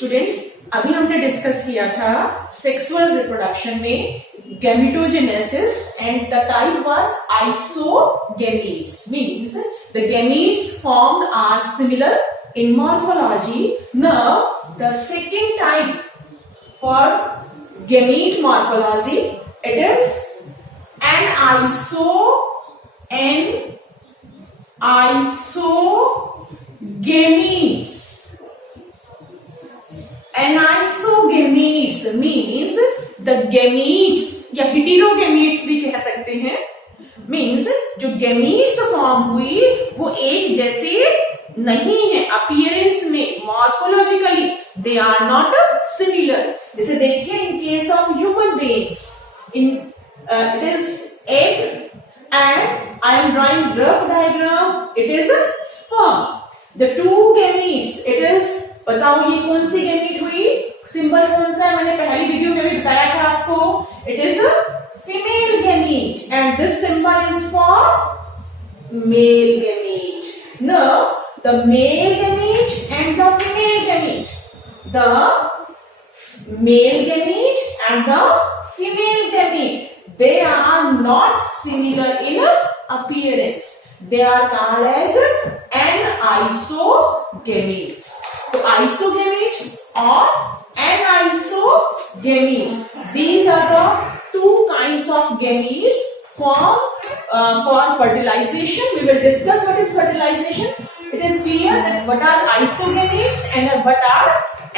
Students, अभी हमने discuss किया था सेक्सुअल रिप्रोडक्शन में gametogenesis and the type was isogametes, means the gametes formed are similar in morphology. Now the second type for gamete morphology, it is isogametes. Anisogametes means the gametes या heterogametes भी कह सकते हैं, means जो gametes form हुई वो एक जैसे नहीं है अपीयरेंस में, morphologically they are not similar. जैसे देखिए in case of human beings, in it is egg and I am drawing rough diagram, it is sperm. The two gametes, it is, बताओ ये कौन सी गेमीट हुई, सिंबल कौन सा है, मैंने पहली वीडियो में भी बताया था आपको, it is female gamete and this symbol is for male gamete. Now the male gamete and the female gamete, the male gamete and the female gamete, they are not similar in appearance, they are called as anisogametes. So isogametes or anisogametes, these are the two kinds of gametes formed for fertilization. We will discuss what is fertilization. It is clear that what are isogametes and what are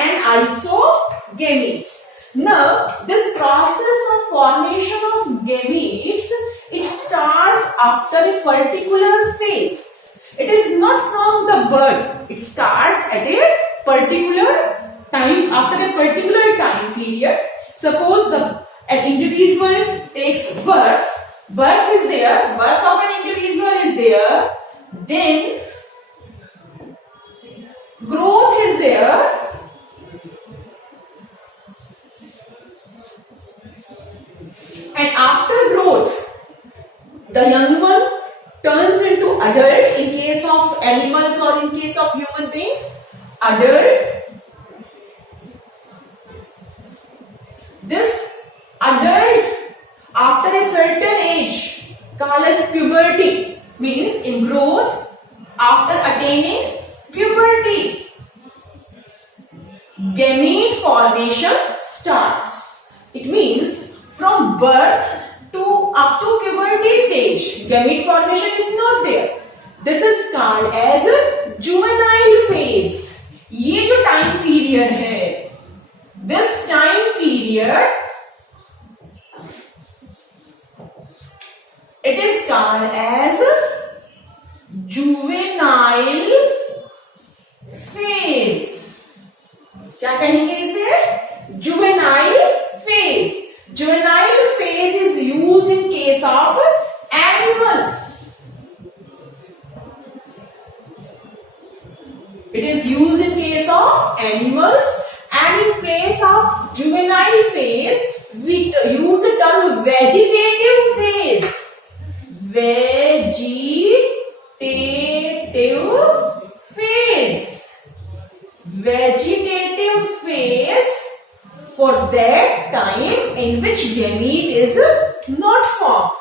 anisogametes. Now, this process of formation of gametes, it starts after a particular phase. It is not from the birth. It starts at a particular time, after a particular time period. Suppose an individual takes birth. Birth is there. Birth of an individual is there. Then growth is there, and after growth the young one turns into adult, in case of animals or in case of human beings, adult. This adult after a certain age called as puberty, means in growth after attaining puberty, gamete formation starts. It means from birth to up to puberty stage, gamete formation is not there. This is called as juvenile phase. ये जो time period है, this time period, it is called as juvenile phase. क्या कहेंगे इसे? Juvenile phase. Juvenile phase is use in case of animals. It is used in case of animals, and in place of juvenile phase we use the term vegetative phase. Vegetative phase for that time in which gamete is not formed.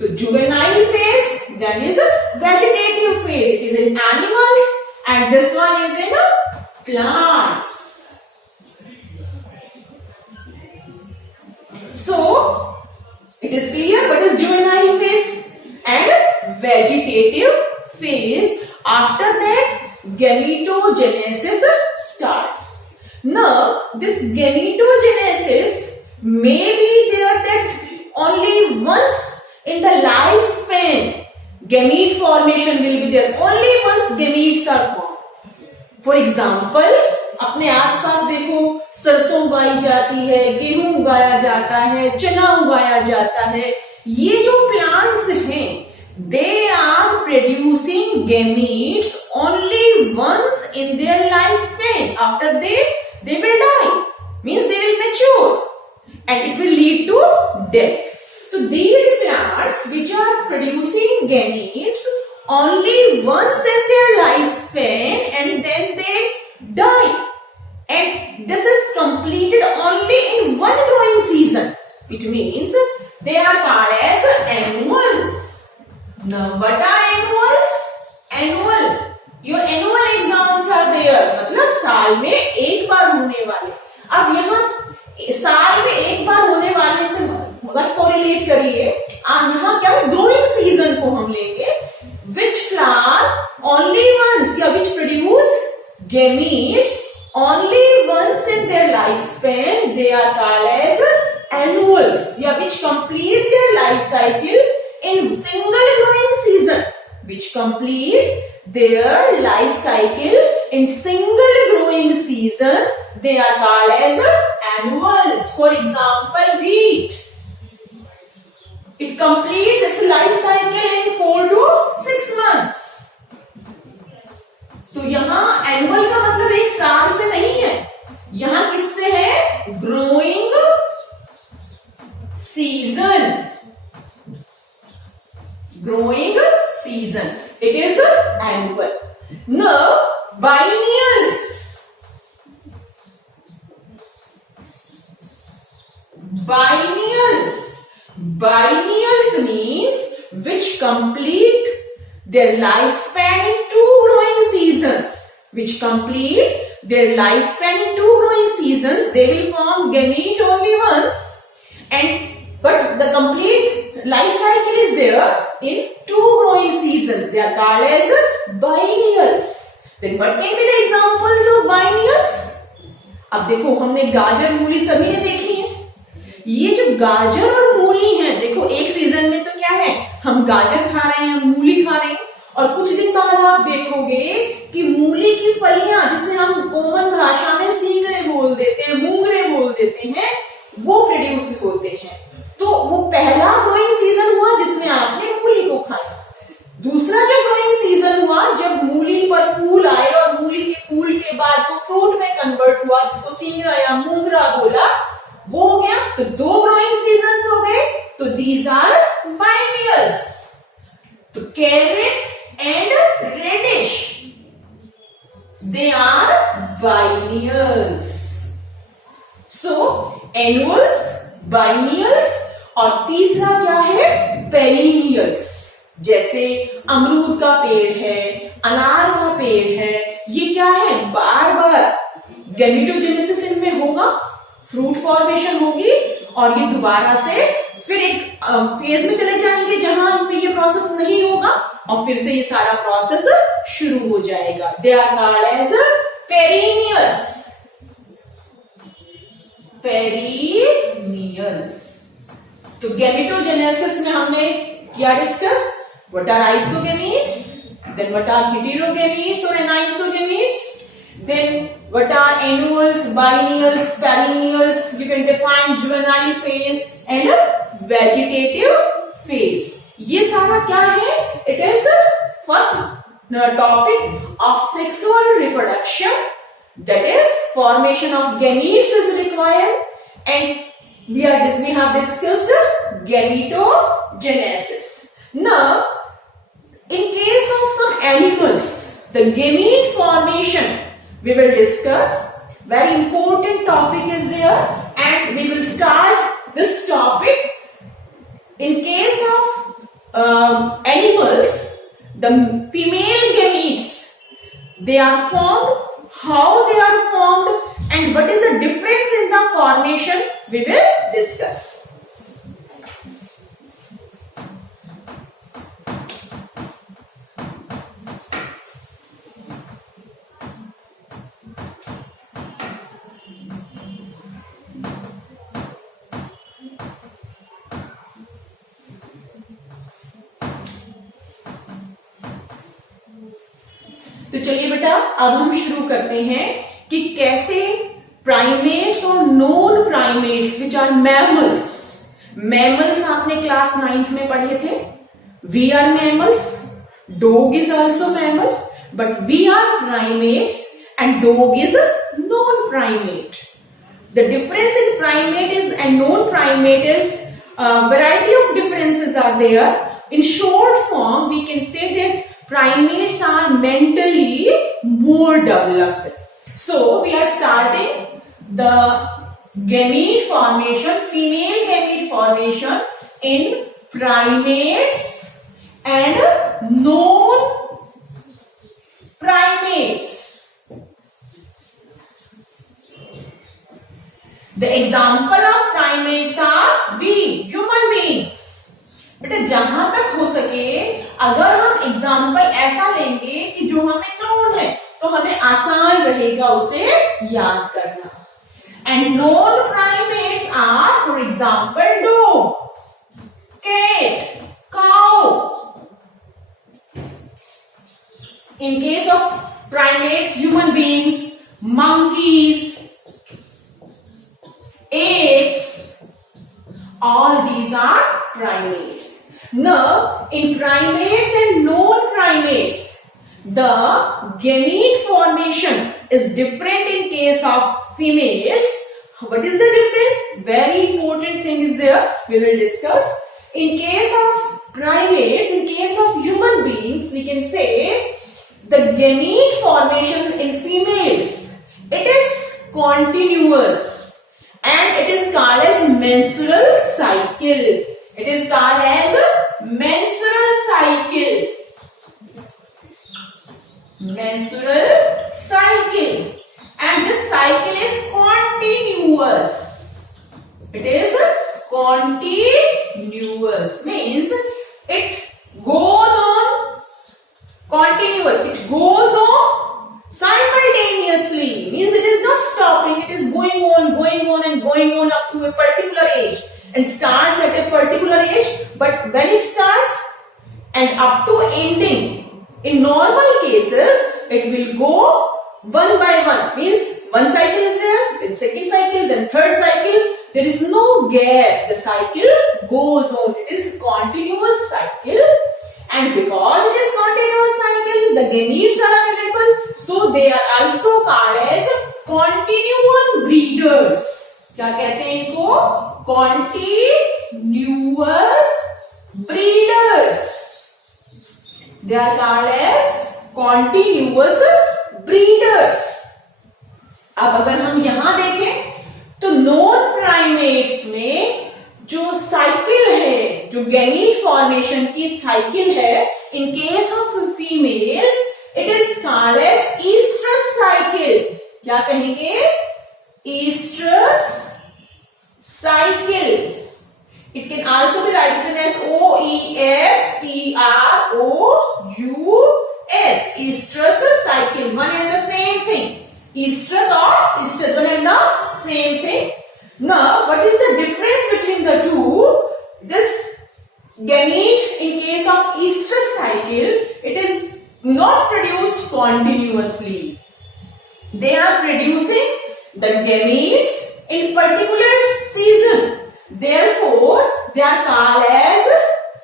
So juvenile phase, then is vegetative phase. It is in animals and this one is in plants. So it is clear what is juvenile phase and vegetative phase. After that gametogenesis starts. Now this gametogenesis may be there that only once in the lifespan gamete formation will be there, only once gametes are formed. For example, अपने आसपास देखो, सरसों उगाई जाती है, गेहूं उगाया जाता है, चना उगाया जाता है. ये जो प्लांट्स हैं, they are producing gametes only once in their lifespan. After they will die, means they will mature and it will lead to death. So these plants which are producing gametes only once in their lifespan and then they die, and this is completed only in one growing season. It means they are called as annuals. Now, what are annuals? Annual. Your annual exams are there. मतलब साल में एक बार होने वाले. अब यहाँ साल में एक बार होने वाले से मत कोरिलेट करिए. यहाँ क्या है? ग्रोइंग सीजन को हम लेंगे. Which flower only once या which produce gametes only once in their lifespan, they are called as annuals या which complete their life cycle in single growing season, which complete their life cycle in single growing season, they are called as annuals. For example, wheat. It completes its life cycle in 4 to 6 months. तो यहां annual का मतलब एक साल से नहीं है. यहां किससे है? Growing season. Growing season. It is annual. Now, biennials. Biennials. Biennials means which complete their lifespan in 2 growing seasons. Which complete their lifespan in 2 growing seasons. They will form gamete only once. But the complete life cycle is there in 2 growing seasons. They are called as biennials. Then what can be the examples of biennials? अब देखो हमने गाजर मूली सभी ने देखी है. ये जो गाजर और मूली है, देखो एक सीजन में तो क्या है, हम गाजर खा रहे हैं, मूली खा रहे हैं, और कुछ दिन बाद आप देखोगे कि मूली की फलियां, जिसे हम कॉमन भाषा में सींगरे बोल देते हैं, मूंगरे बोल देते हैं, वो प्रोड्यूस होते हैं. तो वो पहला ग्रोइंग सीजन हुआ जिसमें आपने मूली को खाया. दूसरा जो ग्रोइंग सीजन हुआ जब मूली पर फूल आए और मूली के फूल के बाद वो फ्रूट में कन्वर्ट हुआ, जिसको सींगरा या मूंगरा बोला, वो हो गया. तो 2 ग्रोइंग सीजन्स हो गए. तो दीज आर बाइनियल्स. तो carrot and radish, they are biennials. So annuals, biennials, और तीसरा क्या है? पेरिनियल्स. जैसे अमरूद का पेड़ है, अनार का पेड़ है, ये क्या है? बार बार गैमेटोजेनेसिस इनमें होगा, फ्रूट फॉर्मेशन होगी, और ये दोबारा से फिर एक फेज में चले जाएंगे जहां इनमें ये प्रोसेस नहीं होगा, और फिर से ये सारा प्रोसेस शुरू हो जाएगा. They are called as perennials. Perennials. तो गैमेटोजेनेसिस में हमने क्या discuss? What are isogametes, then what are heterogametes और anisogametes, then what are annuals, biennials, perennials. You can define juvenile phase and vegetative phase. ये सारा क्या है? It is first topic of sexual reproduction. That is, formation of gametes is required, and we have discussed gametogenesis. Now, in case of some animals, the gamete formation we will discuss. Very important topic is there, and we will start this topic. In case of animals, the female gametes, they are formed. How they are formed and what is the difference in the formation, we will discuss. तो चलिए बेटा, अब हम शुरू करते हैं कि कैसे प्राइमेट्स और non primates which are mammals. Mammals आपने क्लास 9th में पढ़े थे. We are mammals, dog is also mammal, but we are primates and dog is non primate. The difference in primate is and non primate is variety of differences are there. In short form, we can say that primates are mentally more developed. So we are starting the gamete formation, female gamete formation in primates and non-primates. The example of primates are we, human beings. बेटा जहां तक हो सके अगर हम example ऐसा लेंगे कि जो हमें नोन है तो हमें आसान रहेगा उसे याद करना. And non primates are for example dog, cat, cow. In case of primates, human beings, monkeys, apes, all these are primates. Now, in primates and non-primates, the gamete formation is different in case of females. What is the difference? Very important thing is there. We will discuss. In case of primates, in case of human beings, we can say the gamete formation in females, it is continuous and it is called as menstrual cycle. It is called as menstrual cycle. Menstrual cycle. And this cycle is continuous. It is continuous. Means it goes on continuous. It goes on simultaneously. Means it is not stopping. It is going on and going on up to a particular age. And starts at a particular age. But when it starts and up to ending, in normal cases, it will go one by one. Means one cycle is there, then second cycle, then third cycle. There is no gap. The cycle goes on. It is continuous cycle. And because it is continuous cycle, the gametes are available. So they are also called as continuous breeders. क्या कहते हैं इनको? Continuous breeders. They are called as continuous breeders. अब अगर हम यहां देखें तो नॉन प्राइमेट्स में जो साइकिल है, जो गैमीट फॉर्मेशन की साइकिल है, in case of females it is called as oestrus cycle. क्या कहेंगे? Oestrus cycle. It can also be written as OESTROUS. Estrus cycle, one and the same thing. Estrus or estrus, one and the same thing. Now, what is the difference between the two? This gamete, in case of estrus cycle, it is not produced continuously. They are producing the gametes in particular season. Therefore, they are called as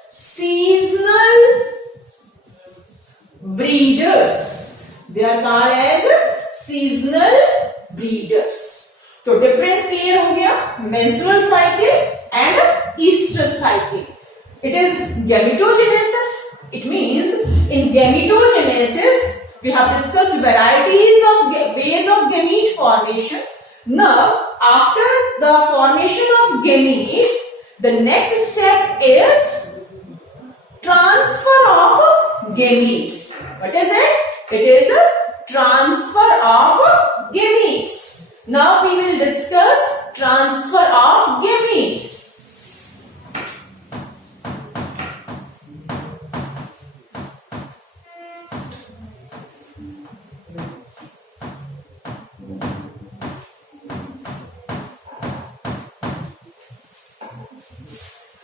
seasonal breeders. They are called as seasonal breeders. तो difference clear हो गया. Menstrual cycle and oestrus cycle. It is gametogenesis. It means in gametogenesis we have discussed varieties of ways of gamete formation. Now, after the formation of gametes, the next step is transfer of gametes. What is it? It is a transfer of gametes. Now we will discuss transfer of gametes.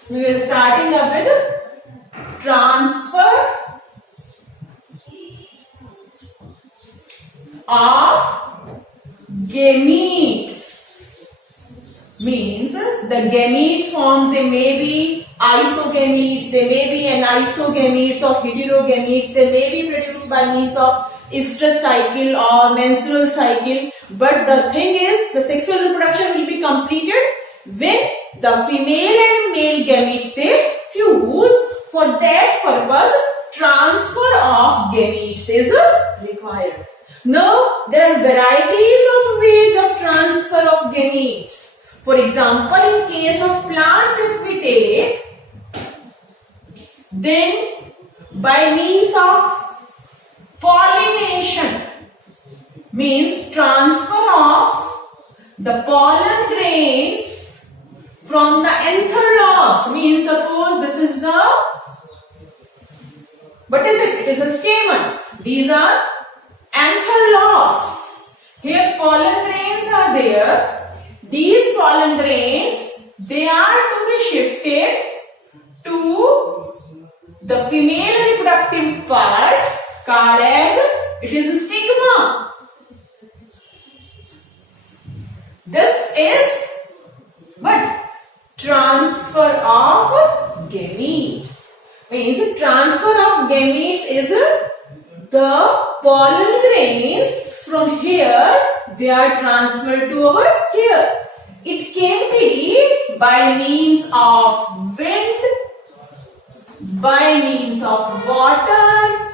We are starting up with transfer of gametes. Means the gametes formed, they may be isogametes, they may be anisogametes or heterogametes, they may be produced by means of estrous cycle or menstrual cycle. But the thing is, the sexual reproduction will be completed when the female and male gametes they fuse. For that purpose, transfer of gametes is required. Now, there are varieties of ways of transfer of For example, in case of plants, if we take, then by means of pollination, means transfer of the pollen grains from the anther lobes, means suppose this is the, what is it? It is a stamen. These are anther lobes. Here pollen grains are there. These pollen grains, they are to be shifted to the female reproductive part called as, it is a stigma. This is what? Transfer of gametes. Means transfer of gametes is the pollen grains from here, they are transferred to over here. It can be by means of wind, by means of water,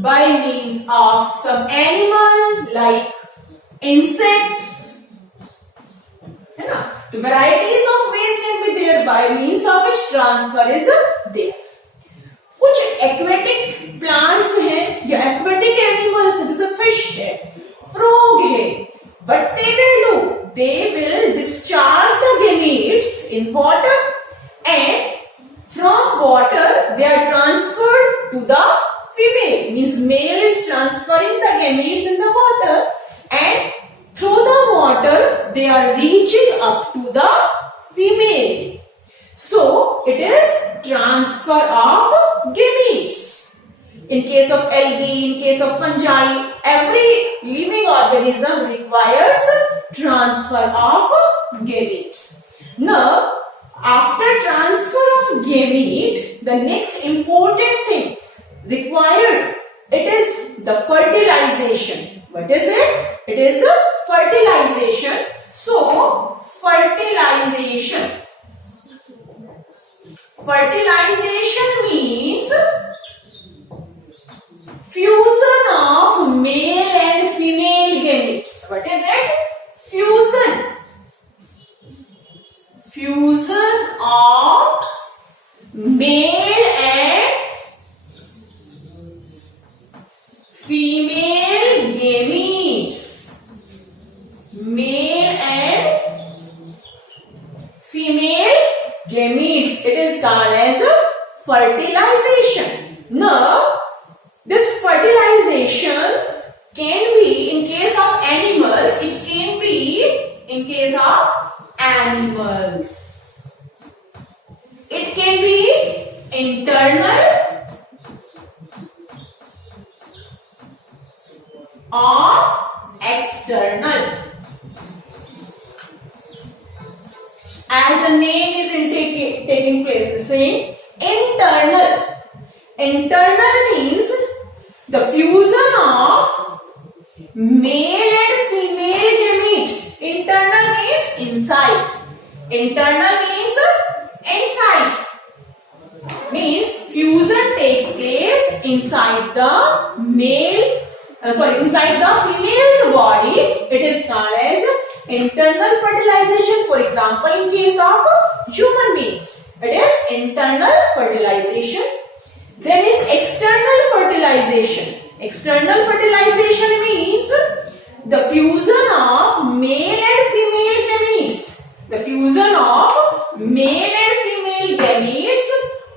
by means of some animal like insects. है ना? तो varieties of ways can be there by means of which transfer is there. कुछ aquatic plants हैं या aquatic animals हैं, जैसे fish है, frog है. What they will do? They will discharge the gametes in water, and from water they are transferred to the female. Means male is transferring the gametes in the water, and through the water they are reaching up to the female. So it is transfer of gametes. In case of algae, in case of fungi, every living organism requires transfer of gametes. Now, after transfer of gamete, the next important thing required, it is the fertilization. What is it? It is a fertilization. So, fertilization means fusion of male and female gametes. What is it? Fusion of male and female gametes. Male and female gametes. It is called as a fertilization. Now, this fertilization can be in case of animals, it can be in case of animals. It can be internal or external. As the name is taking place, saying internal. Internal means the fusion of male and female gamete. Internal means inside. Internal means inside. Means fusion takes place inside the inside the female's body. It is called as internal fertilization. For example, in case of human beings, it is internal fertilization. There is external fertilization. External fertilization means the fusion of male and female gametes. The fusion of male and female gametes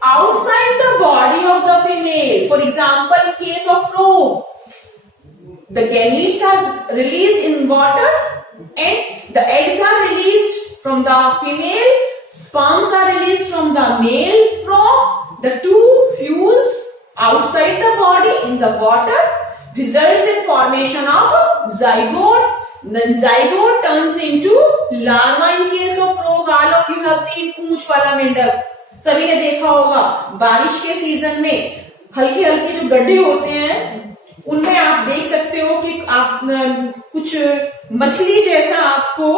outside the body of the female. For example, in case of frog, the gametes are released in water and the eggs are released from the female, sperms are released from the male frog. The two fuse outside the body in the water, results in formation of zygote. Then zygote turns into larva in case of frog. All of you have seen पूंछ वाला मेंढक, सभी ने देखा होगा. बारिश के season में हल्के हल्के जो गड्ढे होते हैं उनमें आप देख सकते हो कि आप कुछ मछली जैसा आपको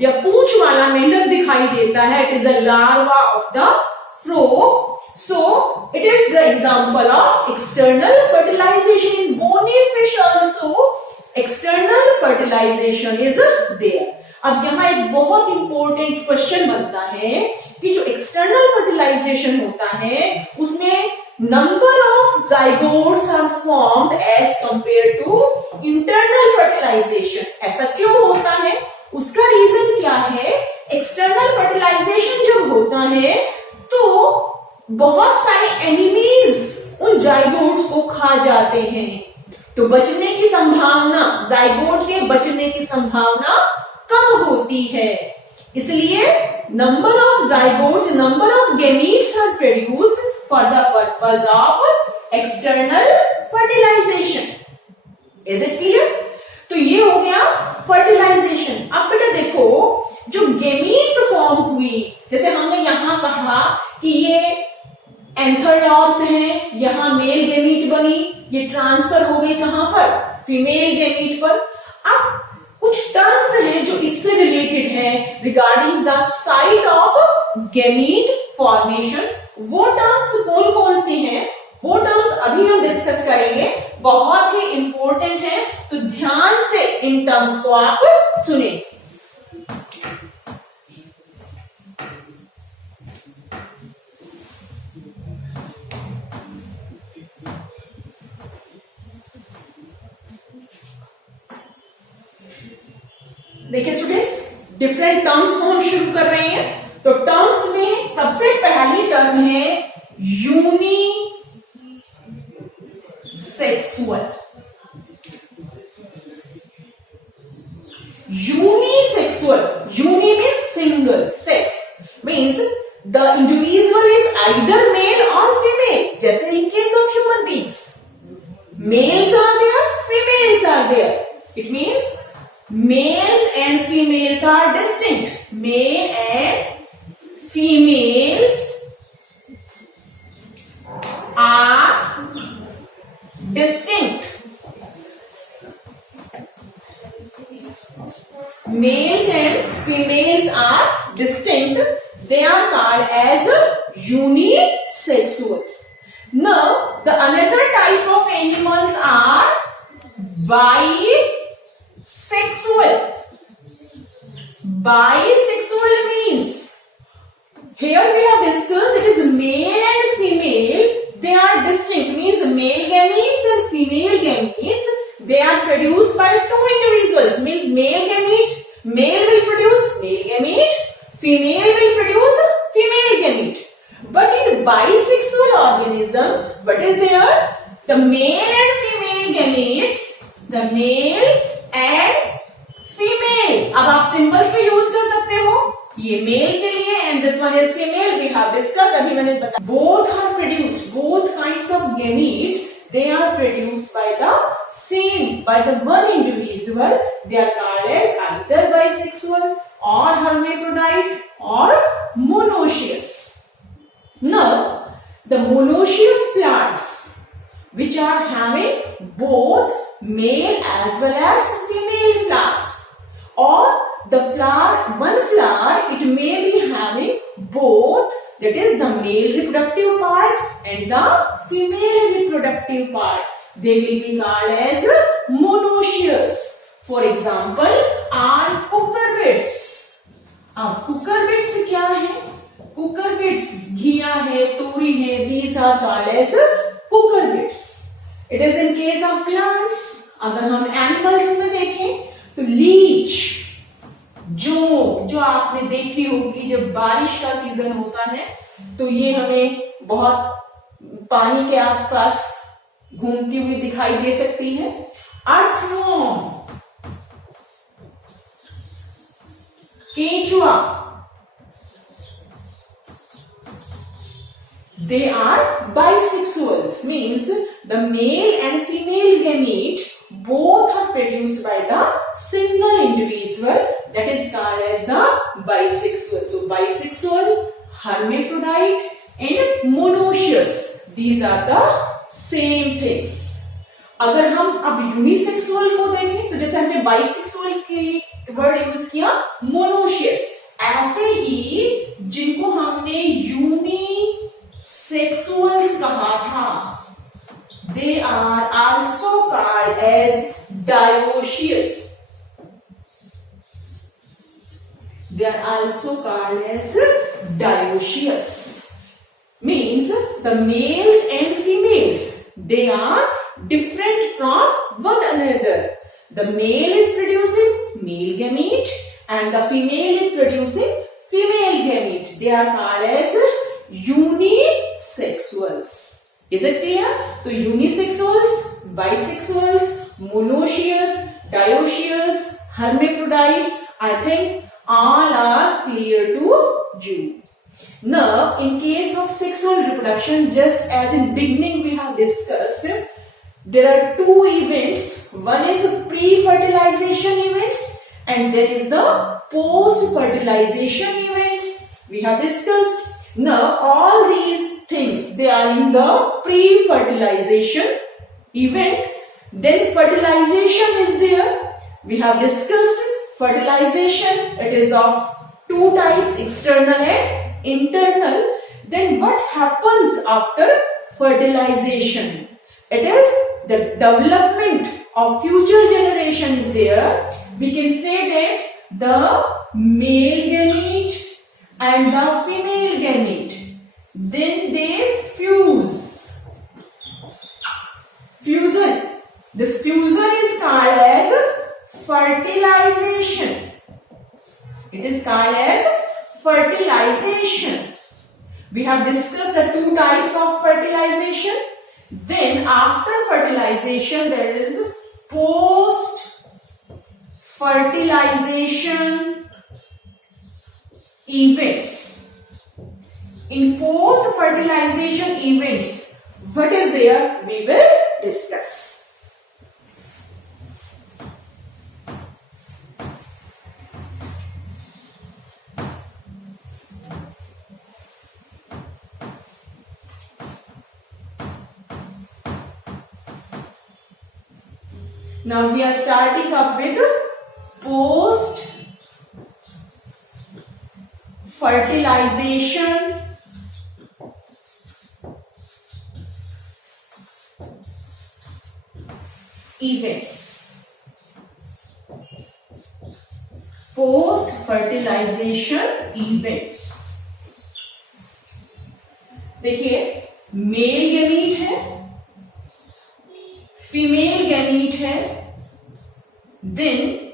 या पूंछ वाला मेंढक दिखाई देता है. It is the larva of the frog. So it is the example of external fertilization. In bony fish also external fertilization is there. अब यहाँ एक बहुत इंपॉर्टेंट क्वेश्चन बनता है कि जो एक्सटर्नल फर्टिलाइजेशन होता है उसमें number of zygotes are formed as compare to internal fertilisation. ऐसा क्यों होता है? उसका रीजन क्या है? एक्सटर्नल फर्टिलाइजेशन जब होता है तो बहुत सारे एनिमीज उन जाइगोट्स को खा जाते हैं, तो बचने की संभावना, जाइगोट के बचने की संभावना कम होती है। इसलिए number of zygotes, number of gametes are produced for the purpose of external fertilisation. Is it clear? तो ये हो गया फर्टिलाइजेशन। अब बेटा देखो, जो गैमीट्स फॉर्म हुई, जैसे हमने यहां कहा कि ये एंथरलॉप्स हैं, यहां मेल गैमीट बनी, ये ट्रांसफर हो गई कहां पर? फीमेल गैमीट पर। अब कुछ टर्म्स हैं जो इससे रिलेटेड हैं regarding the site of gamete formation. वो टर्म्स कौन कौन सी हैं, वो टर्म्स अभी हम डिस्कस करेंगे, बहुत ही इंपॉर्टेंट है, तो ध्यान से इन टर्म्स को आप सुने। देखिए स्टूडेंट्स, डिफरेंट टर्म्स को हम शुरू कर रहे हैं। तो टर्म्स में सबसे पहली टर्म है unisexual. Unisexual, uni means single, sex means the individual is either male और फीमेल, जैसे in case of human beings males are there, females are there. It means males and females are distinct. Male and females are distinct. Males and females are distinct. They are called as unisexuals. Now, the another type of animals are bisexual. Bisexual means, here we have discussed it is male and female, they are distinct, means male gametes and female gametes, they are produced by two individuals, means male gamete, male will produce male gamete, female will produce female gamete. But in bisexual organisms, what is there? The male and female gametes, the male and female. अब आप symbols भी use कर सकते हो, ये male के लिए and this one is female, we have discuss, अभी मैंने बताया। Both are produced, both kinds of gametes, they are produced by the same, by the one individual, they are called as either bisexual और hermaphrodite और monoecious. Now the monoecious plants which are having both male as well as female flowers, or the flower, one flower, it may be having both, that is the male reproductive part and the female reproductive part, they will be called as monoecious. For example, are cucurbits. अब cucurbits क्या है? Cucurbits घिया है, तोरी है, these are called as cucurbits. It is in case of plants. अगर हम animals में देखें तो लीच, जो आपने देखी होगी जब बारिश का सीजन होता है तो ये हमें बहुत पानी के आसपास घूमती हुई दिखाई दे सकती है। अर्थवॉर्म, केंचुआ, they are bisexuals, means the male and female gamete both are produced by the single individual, that is called as the bisexual. So bisexual, hermaphrodite and monoecious, these are the same things. अगर हम अब unisexual को देखें तो जैसे हमने bisexual के लिए वर्ड यूज किया मोनोशियस, ऐसे ही जिनको हमने यूनिसेक्सुअल्स कहा था, they are also called as dioecious. They are also called as dioecious. Means the males and females, they are different from one another. The male is producing male gamete and the female is producing female gamete. They are called as unisexuals. Is it clear? So unisexuals, bisexuals, monoecious, dioecious, hermaphrodites, I think all are clear to you. Now, in case of sexual reproduction, just as in beginning we have discussed, there are two events. One is pre-fertilization events and there is the post-fertilization events. We have discussed. Now, all these things, they are in the pre-fertilization event. Then fertilization is there. We have discussed fertilization. It is of two types, external and internal. Then what happens after fertilization? It is the development of future generation is there. We can say that the male gamete and the female gamete, then they fuse. Fusion. This fusion is called as fertilization. It is called as fertilization. We have discussed the two types of fertilization. Then after fertilization there is post-fertilization events. In post-fertilization events, what is there? We will discuss. Now we are starting up with post-fertilization events. Post-fertilization events. देखिए, male gamete है, female gamete है, then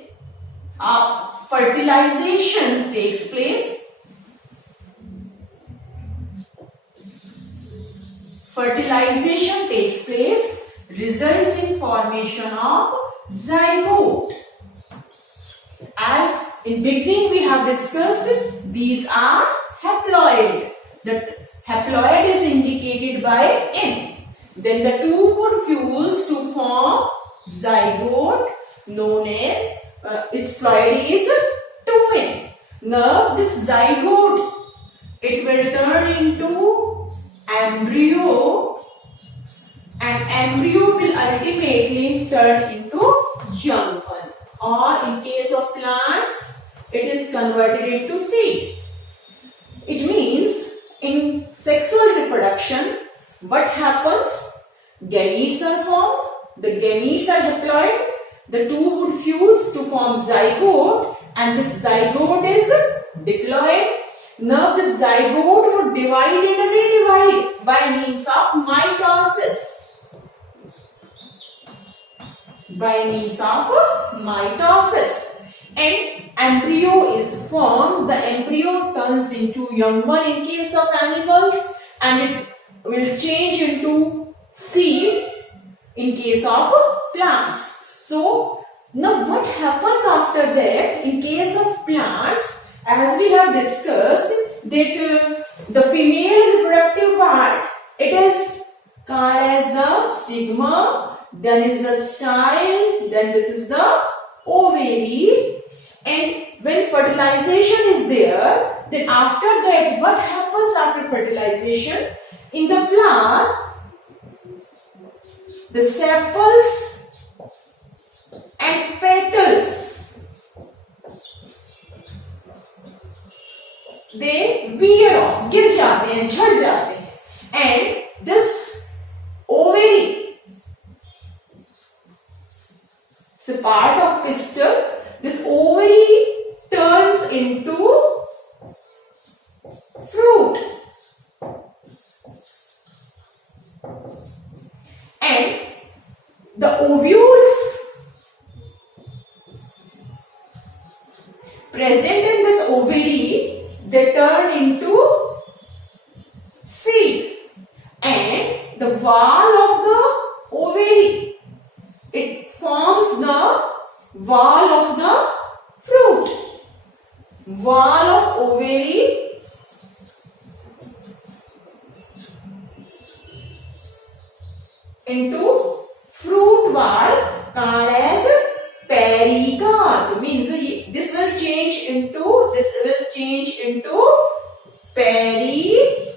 fertilization takes place. Fertilization takes place, results in formation of zygote. As in beginning we have discussed, these are haploid. The haploid is indicated by N. Then the two would fuse to form zygote known as its ploid is 2N. Now this zygote, it will turn into embryo and embryo will ultimately turn into young one. Or in case of plants, it is converted into seed. It means in sexual reproduction, what happens? Gametes are formed, the gametes are diploid, the two would fuse to form zygote and this zygote is diploid. Now this zygote would divide and redivide by means of mitosis. By means of mitosis. And embryo is formed, the embryo turns into young one in case of animals and it will change into seed in case of plants. So now what happens after that in case of plants, as we have discussed that the female reproductive part, it is called as the stigma, then is the style, then this is the ovary. And when fertilization is there, then after that what happens after fertilization? In the flower, the sepals and petals, they wear off, गिर जाते हैं, झड़ जाते हैं. And this ovary, it's a part of pistil, this ovary turns into present in this ovary, they turn into seed, and the wall of the ovary, it forms the wall of the fruit. Wall of ovary into fruit wall called as pericarp. Means this will change into pericarp.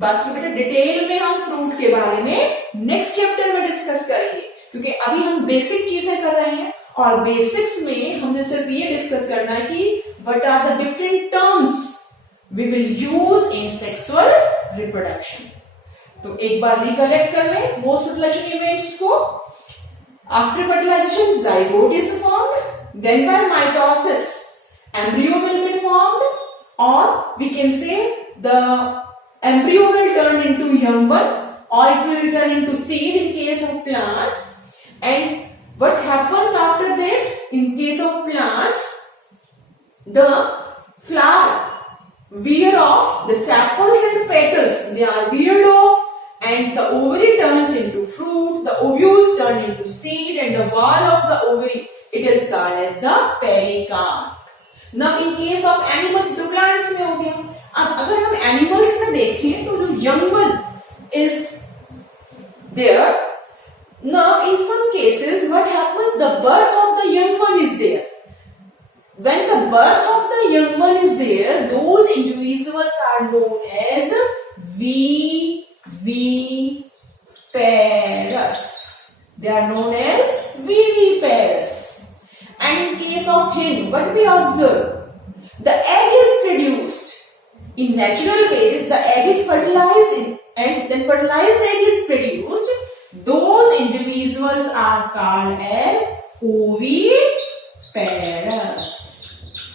बाकी बेटा detail में हम fruit के बारे में next chapter में discuss करेंगे, क्योंकि अभी हम बेसिक चीजें कर रहे हैं और बेसिक्स में हमने सिर्फ ये डिस्कस करना है कि what are the different terms we will use in sexual reproduction. तो एक बार रिकलेक्ट कर लें मोस्ट फर्टिलाइजेशन इवेंट्स को. After fertilisation zygote is formed, then by mitosis embryo will be formed, or we can say the embryo will turn into young one, or it will turn into seed in case of plants. And what happens after that? In case of plants, the flower wear off, the sepals and petals, they are weared off, and the ovary turns into fruit, the ovules turn into seed, and the wall of the ovary, it is called as the pericarp. Now in case of animals, तो plants में हो गया. अब अगर हम animals में देखें तो जो young one is there. Now in some cases what happens, the birth of the young one is there. When the birth of the young one is there, those individuals are known as viviparous. They are known as viviparous. And in case of hen, what we observe? The egg is produced. In natural ways, the egg is fertilized and then fertilized egg is produced. Those individuals are called as oviparous.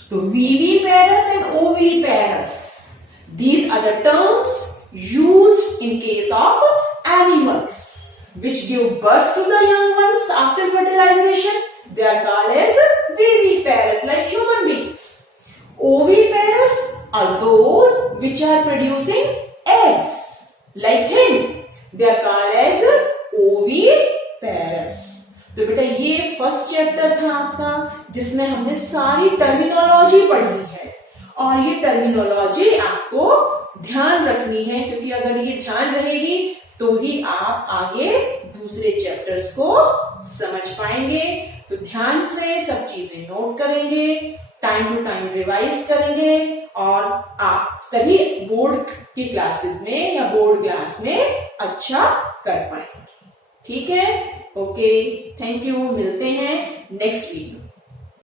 So viviparous and oviparous, these are the terms used in case of animals which give birth to the young ones after fertilization. They are called as viviparous, like human beings. Oviparous are those which are producing eggs, like hen. They are called as oviparous. तो बेटा ये first chapter था आपका, जिसमें हमने सारी terminology पढ़ी है, और ये टर्मिनोलॉजी आपको ध्यान रखनी है, क्योंकि अगर ये ध्यान रहेगी तो ही आप आगे दूसरे चैप्टर्स को समझ पाएंगे. तो ध्यान से सब चीजें नोट करेंगे, टाइम टू टाइम रिवाइज करेंगे, और आप तभी बोर्ड की क्लासेस में या बोर्ड क्लास में अच्छा कर पाएंगे. ठीक है, ओके, थैंक यू. मिलते हैं नेक्स्ट वीडियो.